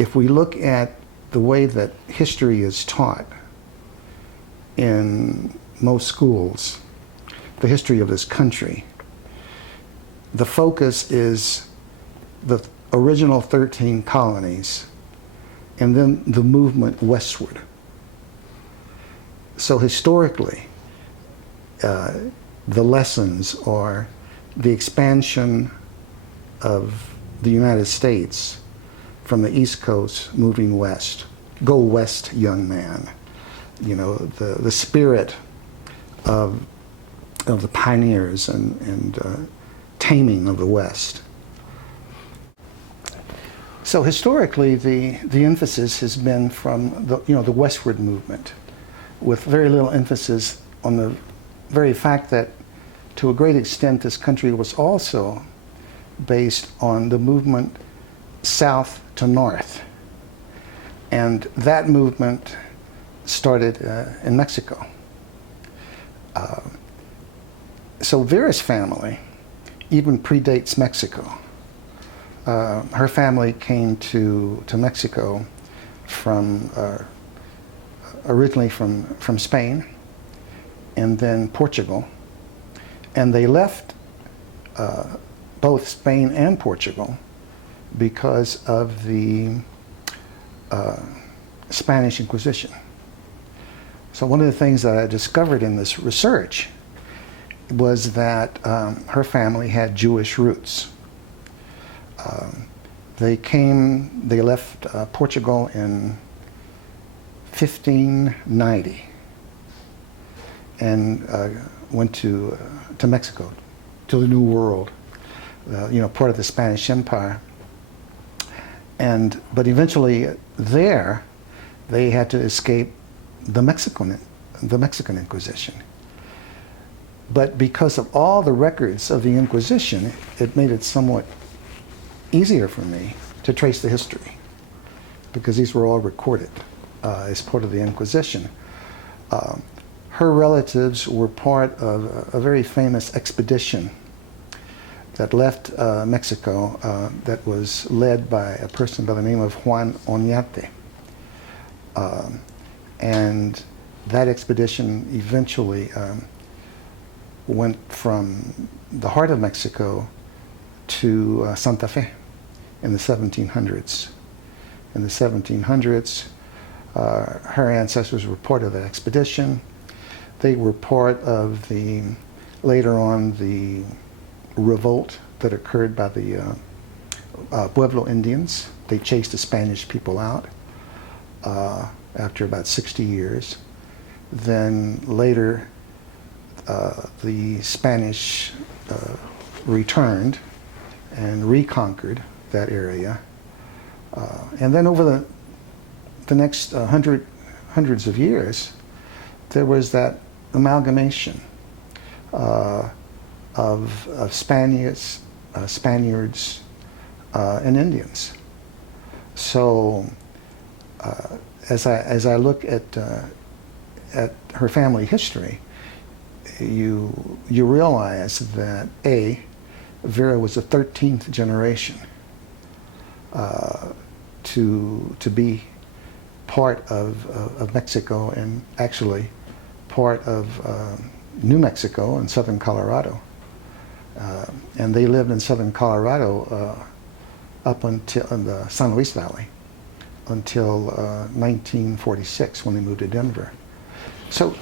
if we look at the way that history is taught in most schools, the history of this country, the focus is the original 13 colonies and then the movement westward. So historically, the lessons are the expansion of the United States from the East Coast moving west. Go west, young man. You know, the spirit of the pioneers and taming of the West. So historically, the emphasis has been from the westward movement, with very little emphasis on the very fact that, to a great extent, this country was also based on the movement south to north. And that movement started in Mexico. So Vera's family even predates Mexico. Her family came to Mexico from originally from Spain and then Portugal, and they left both Spain and Portugal because of the Spanish Inquisition. So one of the things that I discovered in this research was that her family had Jewish roots. They left Portugal in 1590 and went to Mexico, to the New World, part of the Spanish Empire. But eventually there, they had to escape the Mexican Inquisition. But because of all the records of the Inquisition, it made it somewhat easier for me to trace the history, because these were all recorded as part of the Inquisition. Her relatives were part of a very famous expedition that left Mexico that was led by a person by the name of Juan Oñate. And that expedition eventually went from the heart of Mexico to Santa Fe in the 1700s. In the 1700s, her ancestors were part of that expedition. They were part of later on the revolt that occurred by the Pueblo Indians. They chased the Spanish people out after about 60 years. Then later, the Spanish returned and reconquered that area. And then over the next hundreds of years, there was that amalgamation of Spaniards and Indians. So as I look at her family history, you realize that Vera was the 13th generation to be part of Mexico, and actually part of New Mexico and southern Colorado. And they lived in southern Colorado up until in the San Luis Valley until 1946, when they moved to Denver. So